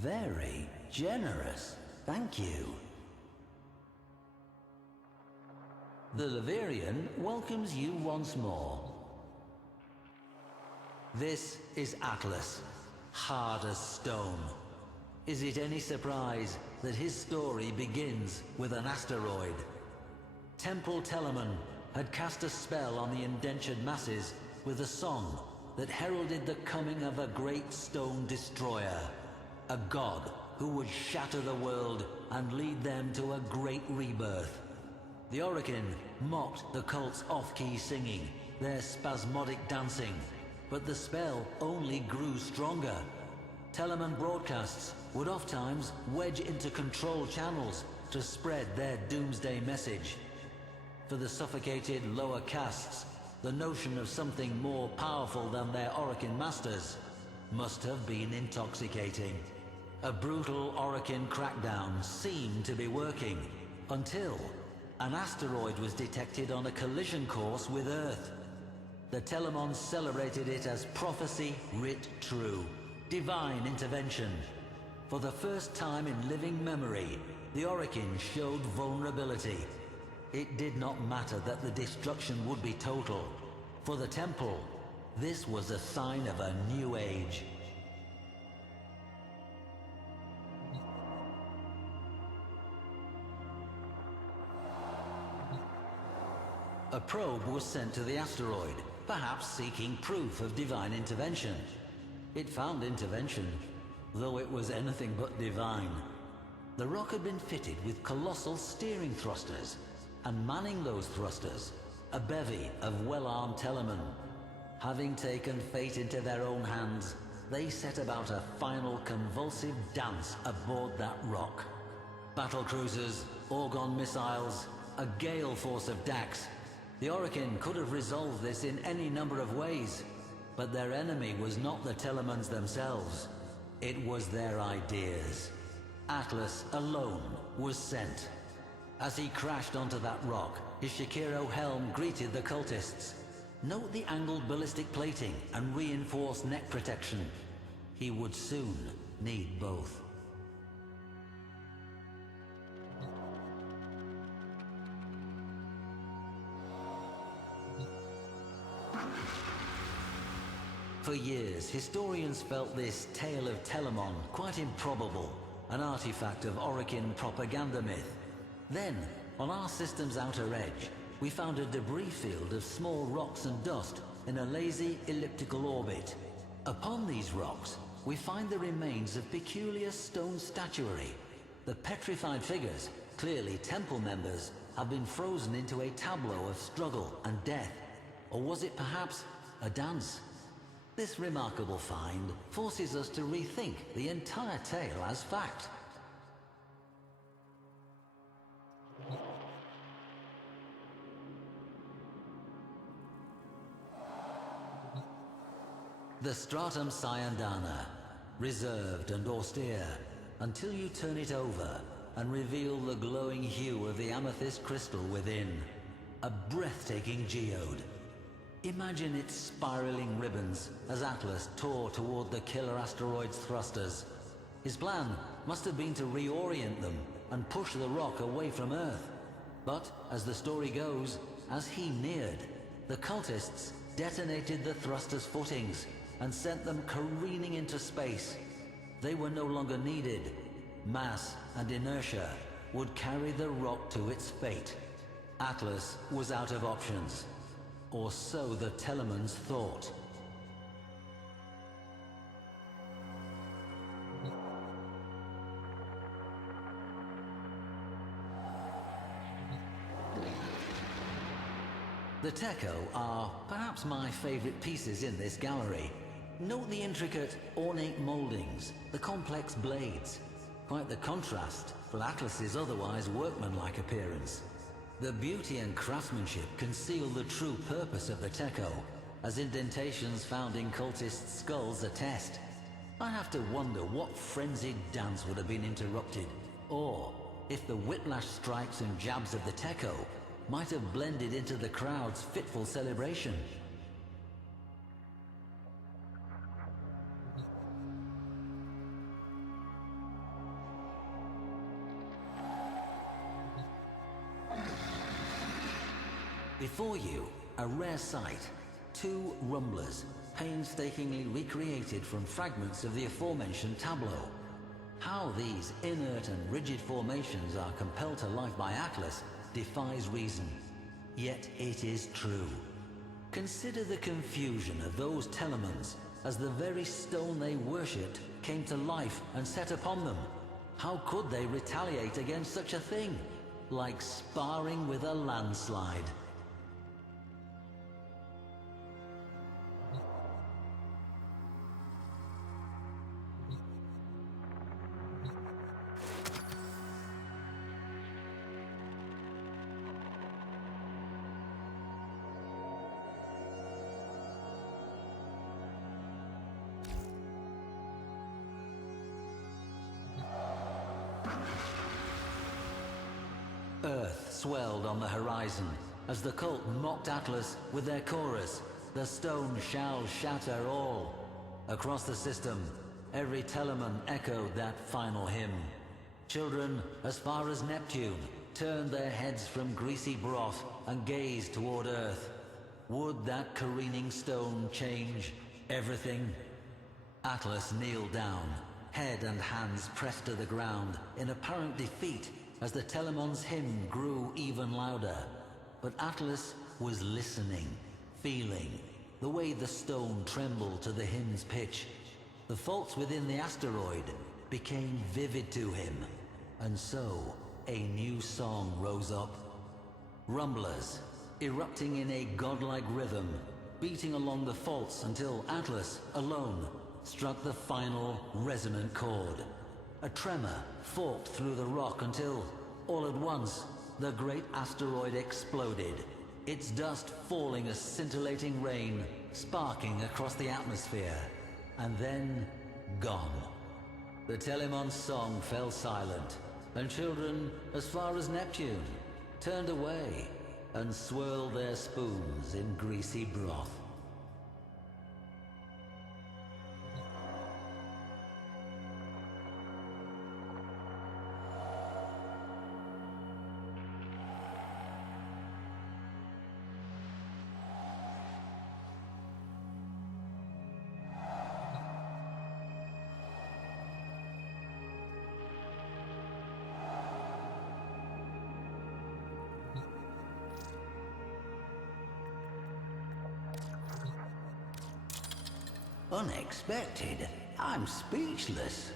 Very generous, thank you. The Leverian welcomes you once more. This is Atlas, hard as stone. Is it any surprise that his story begins with an asteroid? Temple Telemon had cast a spell on the indentured masses with a song that heralded the coming of a great stone destroyer, a god who would shatter the world and lead them to a great rebirth. The Orokin mocked the cult's off-key singing, their spasmodic dancing, but the spell only grew stronger. Telemon broadcasts would oftentimes wedge into control channels to spread their doomsday message. For the suffocated lower castes, the notion of something more powerful than their Orokin masters must have been intoxicating. A brutal Orokin crackdown seemed to be working, until an asteroid was detected on a collision course with Earth. The Telemons celebrated it as prophecy writ true, divine intervention. For the first time in living memory, the Orokin showed vulnerability. It did not matter that the destruction would be total. For the Temple, this was a sign of a new age. A probe was sent to the asteroid, perhaps seeking proof of divine intervention. It found intervention, though it was anything but divine. The rock had been fitted with colossal steering thrusters, and manning those thrusters, a bevy of well-armed Telemon. Having taken fate into their own hands, they set about a final convulsive dance aboard that rock. Battle cruisers, Orgon missiles, a gale force of Dax. The Orokin could have resolved this in any number of ways, but their enemy was not the Telemons themselves. It was their ideas. Atlas alone was sent. As he crashed onto that rock, his Shakiro helm greeted the cultists. Note the angled ballistic plating and reinforced neck protection. He would soon need both. For years, historians felt this tale of Telemon quite improbable, an artifact of Orokin propaganda myth. Then, on our system's outer edge, we found a debris field of small rocks and dust in a lazy elliptical orbit. Upon these rocks, we find the remains of peculiar stone statuary. The petrified figures, clearly temple members, have been frozen into a tableau of struggle and death. Or was it perhaps a dance? This remarkable find forces us to rethink the entire tale as fact. The Stratum Cyandana, reserved and austere, until you turn it over and reveal the glowing hue of the amethyst crystal within. A breathtaking geode. Imagine its spiraling ribbons as Atlas tore toward the killer asteroid's thrusters. His plan must have been to reorient them and push the rock away from Earth. But, as the story goes, as he neared, the cultists detonated the thruster's footings and sent them careening into space. They were no longer needed. Mass and inertia would carry the rock to its fate. Atlas was out of options. Or so the Telemons thought. The Techo are perhaps my favorite pieces in this gallery. Note the intricate, ornate moldings, the complex blades. Quite the contrast from Atlas's otherwise workmanlike appearance. The beauty and craftsmanship conceal the true purpose of the Techo, as indentations found in cultists' skulls attest. I have to wonder what frenzied dance would have been interrupted, or if the whiplash strikes and jabs of the Techo might have blended into the crowd's fitful celebration. Before you, a rare sight. Two rumblers, painstakingly recreated from fragments of the aforementioned tableau. How these inert and rigid formations are compelled to life by Atlas defies reason. Yet it is true. Consider the confusion of those Telemons as the very stone they worshipped came to life and set upon them. How could they retaliate against such a thing? Like sparring with a landslide. Earth swelled on the horizon as the cult mocked Atlas with their chorus, "The stone shall shatter all." Across the system, every Telemon echoed that final hymn. Children as far as Neptune turned their heads from greasy broth and gazed toward Earth. Would that careening stone change everything? Atlas kneeled down, head and hands pressed to the ground in apparent defeat as the Telemon's hymn grew even louder. But Atlas was listening, feeling, the way the stone trembled to the hymn's pitch. The faults within the asteroid became vivid to him, and so a new song rose up. Rumblers, erupting in a godlike rhythm, beating along the faults until Atlas, alone, struck the final resonant chord. A tremor forked through the rock until, all at once, the great asteroid exploded, its dust falling as scintillating rain, sparking across the atmosphere, and then gone. The Telemon's song fell silent, and children as far as Neptune turned away and swirled their spoons in greasy broth. Unexpected? I'm speechless.